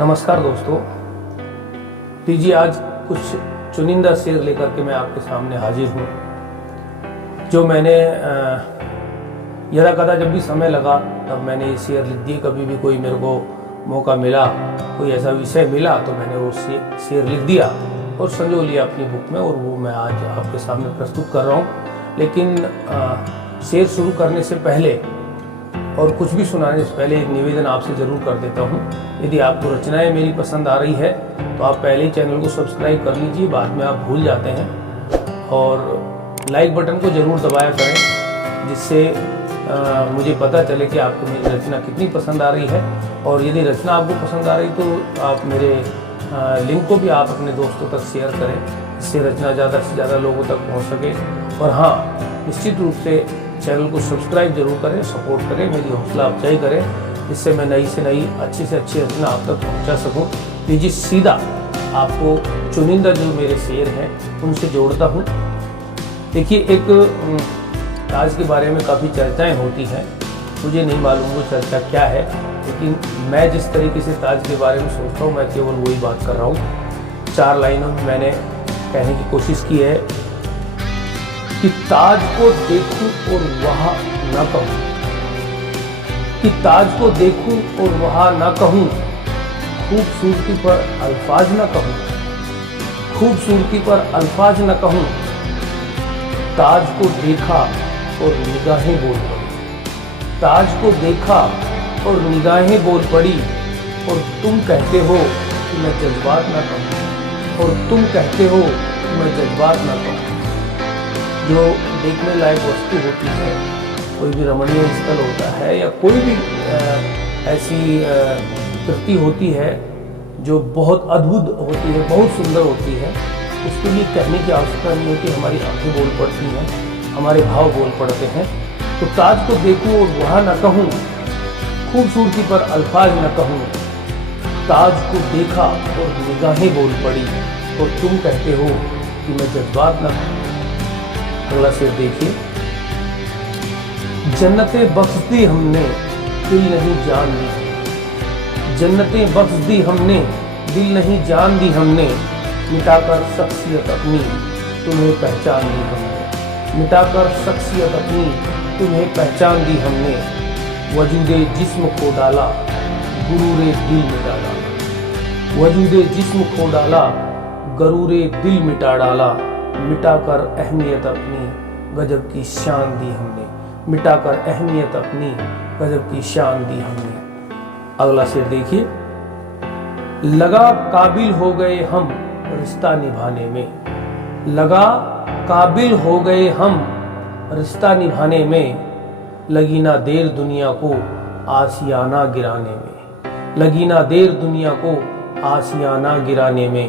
नमस्कार दोस्तों, लीजिए आज कुछ चुनिंदा शेर लेकर के मैं आपके सामने हाजिर हूँ जो मैंने यदा कदा जब भी समय लगा तब मैंने ये शेर लिख दिए। कभी भी कोई मेरे को मौका मिला, कोई ऐसा विषय मिला तो मैंने वो शेर लिख दिया और संजो लिया अपनी बुक में और वो मैं आज आपके सामने प्रस्तुत कर रहा हूँ। लेकिन शेर शुरू करने से पहले और कुछ भी सुनाने से पहले एक निवेदन आपसे ज़रूर कर देता हूँ। यदि आपको रचनाएं मेरी पसंद आ रही है तो आप पहले ही चैनल को सब्सक्राइब कर लीजिए, बाद में आप भूल जाते हैं, और लाइक बटन को ज़रूर दबाया करें जिससे मुझे पता चले कि आपको मेरी रचना कितनी पसंद आ रही है। और यदि रचना आपको पसंद आ रही तो आप मेरे लिंक को भी आप अपने दोस्तों तक शेयर करें, इससे रचना ज़्यादा से ज़्यादा लोगों तक पहुँच सके। और हाँ, निश्चित रूप से चैनल को सब्सक्राइब जरूर करें, सपोर्ट करें, मेरी हौसला अफजाई करें, जिससे मैं नई से नई अच्छी से अच्छी रचना आप तक पहुंचा सकूं। लीजिए सीधा आपको चुनिंदा जो मेरे शेर हैं उनसे जोड़ता हूं। देखिए, एक ताज के बारे में काफ़ी चर्चाएं होती हैं, मुझे नहीं मालूम वो चर्चा क्या है, लेकिन मैं जिस तरीके से ताज के बारे में सोचता हूँ मैं केवल वही बात कर रहा हूँ। 4 लाइनों में मैंने कहने की कोशिश की है कि ताज को देखूं और वहाँ न कहूँ, कि ताज को देखूं और वहाँ न कहूँ, खूबसूरती पर अल्फाज न कहूँ, खूबसूरती पर अल्फाज न कहूँ, ताज को देखा और निगाहें बोल पड़ी, ताज को देखा और निगाहें बोल पड़ी, और तुम कहते हो कि मैं जज्बात न कहूँ, और तुम कहते हो कि मैं जज्बात न कहूँ। जो देखने लायक वस्तु होती है, कोई भी रमणीय स्थल होता है या कोई भी ऐसी कृति होती है जो बहुत अद्भुत होती है, बहुत सुंदर होती है, उसके लिए कहने की आवश्यकता नहीं होती, हमारी आंखें बोल पड़ती हैं, हमारे भाव बोल पड़ते हैं। तो ताज को देखूं और वहाँ न कहूँ, खूबसूरती पर अल्फाज न कहूँ, ताज को देखा और निगाहें बोल पड़ी, और तुम कहते हो कि मैं जज्बात न कहूँ। अगला शेर देखिए, जन्नतें बख्श दी हमने दिल नहीं जान दी, जन्नतें बख्श दी हमने दिल नहीं जान दी हमने, मिटाकर शख्सियत अपनी तुम्हें पहचान दी हमने, मिटाकर शख्सियत अपनी तुम्हें पहचान दी हमने, वजूदे जिस्म को डाला गुरूरे दिल मिटा डाला, वजूदे जिस्म को डाला गरूरे दिल मिटा डाला, मिटाकर अहमियत अपनी गजब की शान दी हमने, मिटाकर अहमियत अपनी गजब की शान दी हमने। अगला शेर देखिए, लगा काबिल हो गए हम रिश्ता निभाने में, लगा काबिल हो गए हम रिश्ता निभाने में, लगी ना देर दुनिया को आसियाना गिराने में, लगी ना देर दुनिया को आसियाना गिराने में,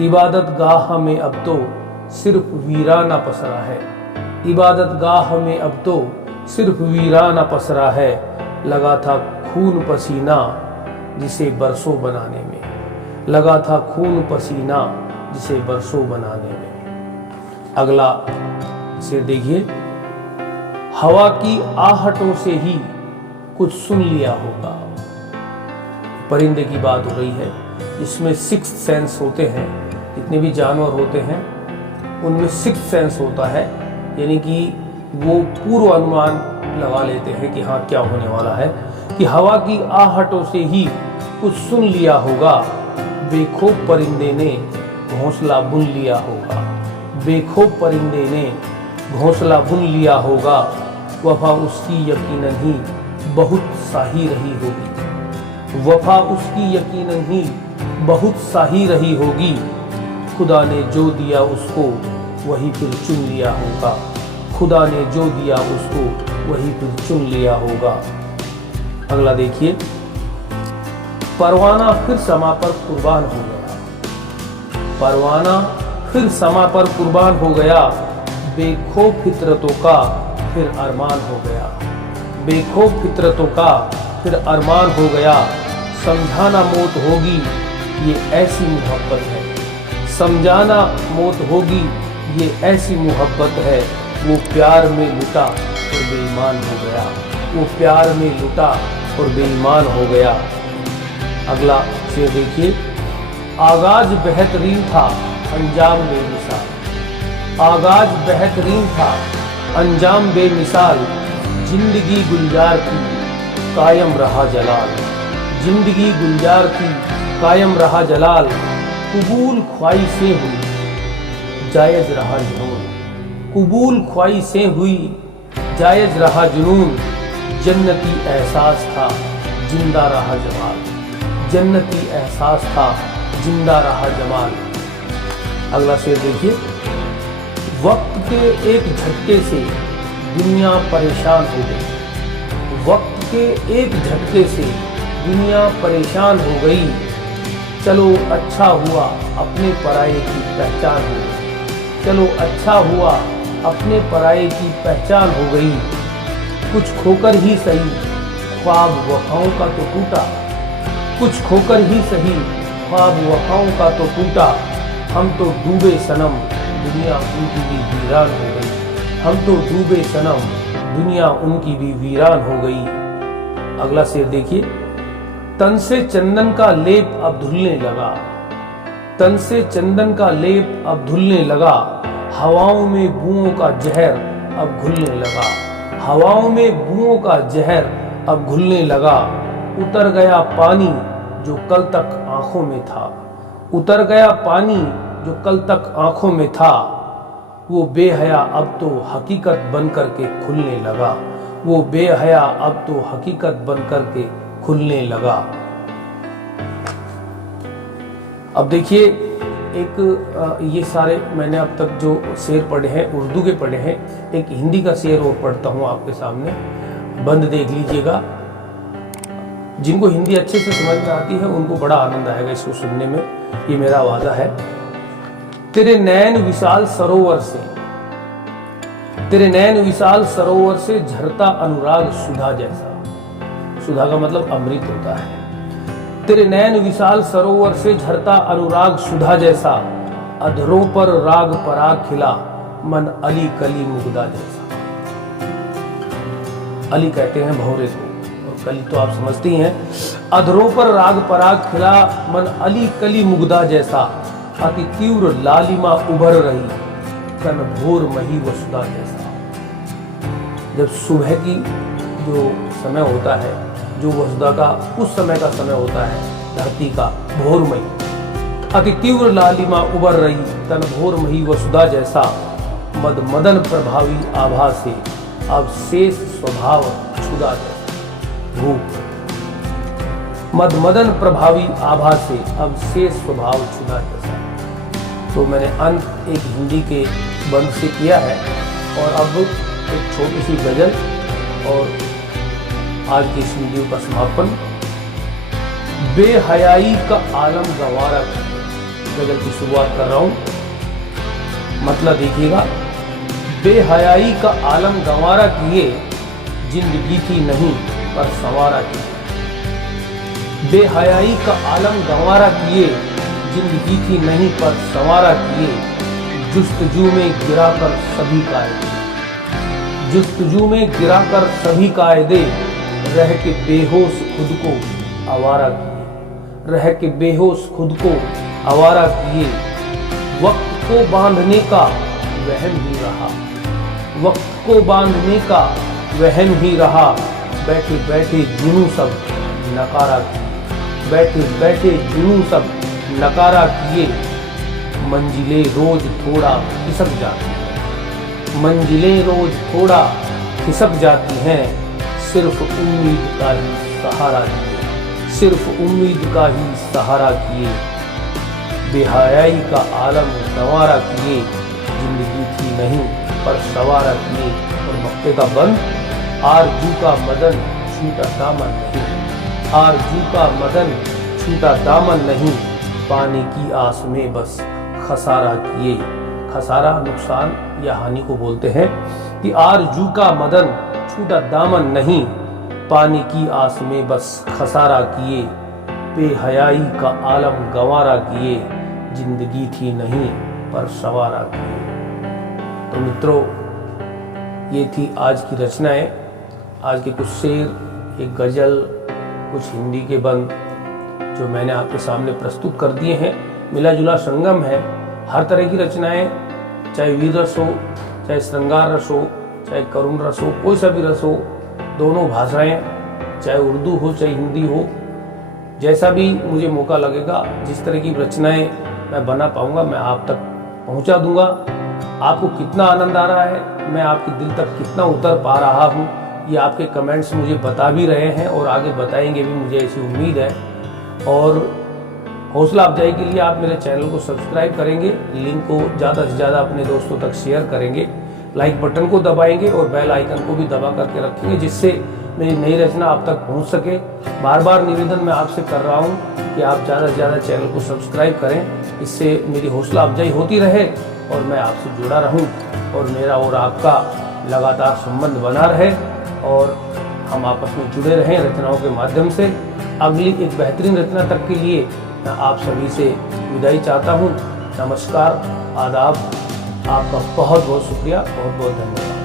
इबादत गाह में अब तो सिर्फ वीराना पसरा है, इबादत गाह में अब तो सिर्फ वीराना पसरा है, लगा था खून पसीना जिसे बरसों बनाने में, लगा था खून पसीना जिसे बरसों बनाने में। अगला शेर देखिए, हवा की आहटों से ही कुछ सुन लिया होगा। परिंदे की बात हो रही है, इसमें 6 सेंस होते हैं, जितने भी जानवर होते हैं उनमें 6 सेंस होता है, यानी कि वो पूर्व अनुमान लगा लेते हैं कि हाँ क्या होने वाला है। कि हवा की आहटों से ही कुछ सुन लिया होगा, बेखौफ परिंदे ने घोंसला बुन लिया होगा, बेखौफ परिंदे ने घोंसला बुन लिया होगा, वफा उसकी यकीनन ही बहुत साही रही होगी, वफा उसकी यकीनन ही बहुत साही रही होगी, खुदा ने जो दिया उसको वही फिर चुन लिया होगा, खुदा ने जो दिया उसको वही फिर चुन लिया होगा। अगला देखिए, परवाना फिर समा पर कुर्बान हो गया, परवाना फिर समा पर कुर्बान हो गया, बेखौफ फितरतों का फिर अरमान हो गया, बेखौफ फितरतों का फिर अरमान हो गया, समझाना मौत होगी ये ऐसी मोहब्बत है, समझाना मौत होगी ये ऐसी मोहब्बत है, वो प्यार में लुटा और बेईमान हो गया, वो प्यार में लुटा और बेईमान हो गया। अगला शेर देखिए, आगाज बेहतरीन था अंजाम बेमिसाल। आगाज बेहतरीन था अंजाम बेमिसाल, जिंदगी गुलजार की कायम रहा जलाल। जिंदगी गुलजार की कायम रहा जलाल, कबूल ख्वाहिशें हुई जायज रहा जुनून। कबूल ख्वाहिशें हुई जायज रहा जुनून, जन्नती एहसास था जिंदा रहा जमाल। जन्नती एहसास था जिंदा रहा जमाल। अगला शेर देखिए, वक्त के एक झटके से दुनिया परेशान हो गई। वक्त के एक झटके से दुनिया परेशान हो गई, चलो अच्छा हुआ अपने पराये की पहचान हो गई। चलो अच्छा हुआ अपने पराये की पहचान हो गई, कुछ खोकर ही सही ख्वाब वफाओं का तो टूटा। कुछ खोकर ही सही ख्वाब वफाओं का तो टूटा, हम तो डूबे सनम दुनिया उनकी भी वीरान हो गई। हम तो डूबे सनम दुनिया उनकी भी वीरान हो गई। अगला शेर देखिए, तन से चंदन का लेप अब धुलने लगा। तन से चंदन का लेप अब धुलने लगा, हवाओं में बूओं का जहर अब घुलने लगा। हवाओं में बूओं का जहर अब घुलने लगा, उतर गया पानी जो कल तक आंखों में था। उतर गया पानी जो कल तक आंखों में था, वो बेहया अब तो हकीकत बन करके खुलने लगा। वो बेहया अब तो हकीकत बन करके खुलने लगा। अब देखिए, एक ये सारे मैंने अब तक जो शेर पढ़े हैं उर्दू के पढ़े हैं, एक हिंदी का शेर और पढ़ता हूँ आपके सामने, बंद देख लीजिएगा। जिनको हिंदी अच्छे से समझ में आती है उनको बड़ा आनंद आएगा इसको सुनने में, ये मेरा वादा है। तेरे नैन विशाल सरोवर से, तेरे नैन विशाल सरोवर से झरता अनुराग सुधा जैसा। सुधा का मतलब अमृत होता है। तेरे नैन विशाल सरोवर से झरता अनुराग सुधा जैसा, अधरों पर राग पराग खिला मन अली कली मुग्धा जैसा। अली कहते हैं भौरे को, और कली तो आप समझते ही हैं। अधरों पर राग पराग खिला मन अली कली मुग्धा जैसा, अति तीव्र लालिमा उभर रही तन भोर मही वसुधा जैसा। जब सुबह की जो समय होता है, जो वसुधा का उस समय का समय होता है धरती का, भोरमयी, अति तीव्र लालिमा उबर रही तन भोरमयी वसुधा जैसा, मद मदन प्रभावी आभा से अब शेष स्वभाव क्षुधा जैसा। भूख मद मदन प्रभावी आभा से अब शेष स्वभाव क्षुधा जैसा। तो मैंने अंत एक हिंदी के बंद से किया है, और अब एक छोटी सी गजल और आज की इस वीडियो का समापन। बेहयाई का आलम गंवारा, गजल की शुरुआत कर रहा हूं, मतलब देखिएगा। बेहयाई का आलम गंवारा किए, जिंदगी थी नहीं पर संवारा किए। बेहयाई का आलम गंवारा किए, जिंदगी थी नहीं पर संवारा किए, जुस्तजू में गिराकर सभी कायदे। जुस्तजू में गिराकर सभी कायदे, रह के बेहोश खुद को आवारा किए। रह के बेहोश खुद को आवारा किए, वक्त को बांधने का वहम ही रहा। वक्त को बांधने का वहम ही रहा, बैठे बैठे जुनू सब नकारा किए। बैठे बैठे जुनू सब नकारा किए, मंजिलें रोज थोड़ा खिसक जाती हैं। मंजिलें रोज थोड़ा खिसक जाती हैं, सिर्फ उम्मीद का ही सहारा किए। सिर्फ उम्मीद का ही सहारा किए, बेहयाई का आलम गंवारा किए, जिंदगी थी नहीं पर सवारा किए। और मक्के का बंद, आरजू का मदन छूटा दामन नहीं। आरजू का मदन छूटा दामन नहीं, पाने की आस में बस खसारा किए। खसारा नुकसान या हानि को बोलते हैं कि आरजू का मदन छूटा दामन नहीं, पाने की आस में बस खसारा किए। बेहयाई का आलम गंवारा किए, जिंदगी थी नहीं पर सवारा किए। तो मित्रों, ये थी आज की रचनाएं, आज के कुछ शेर, एक गजल, कुछ हिंदी के बंद। जो मैंने आपके सामने प्रस्तुत कर दिए हैं मिला जुला संगम है। हर तरह की रचनाएं, चाहे वीर रस हो, चाहे श्रृंगार रस हो, चाहे करुण रस हो, कोई सा भी रस हो, दोनों भाषाएं, चाहे उर्दू हो चाहे हिंदी हो, जैसा भी मुझे मौका लगेगा, जिस तरह की रचनाएं मैं बना पाऊंगा मैं आप तक पहुंचा दूंगा। आपको कितना आनंद आ रहा है, मैं आपके दिल तक कितना उतर पा रहा हूं, ये आपके कमेंट्स मुझे बता भी रहे हैं और आगे बताएंगे भी, मुझे ऐसी उम्मीद है। और हौसला अफजाई के लिए आप मेरे चैनल को सब्सक्राइब करेंगे, लिंक को ज़्यादा से ज़्यादा अपने दोस्तों तक शेयर करेंगे, लाइक बटन को दबाएंगे और बेल आइकन को भी दबा करके रखेंगे, जिससे मेरी नई रचना आप तक पहुंच सके। बार बार निवेदन मैं आपसे कर रहा हूं कि आप ज़्यादा से ज़्यादा चैनल को सब्सक्राइब करें, इससे मेरी हौसला अफजाई होती रहे और मैं आपसे जुड़ा रहूं और मेरा और आपका लगातार संबंध बना रहे और हम आपस में जुड़े रहें रचनाओं के माध्यम से। अगली एक बेहतरीन रचना तक के लिए मैं आप सभी से विदाई चाहता हूँ। नमस्कार, आदाब, आपका बहुत बहुत शुक्रिया, बहुत बहुत धन्यवाद।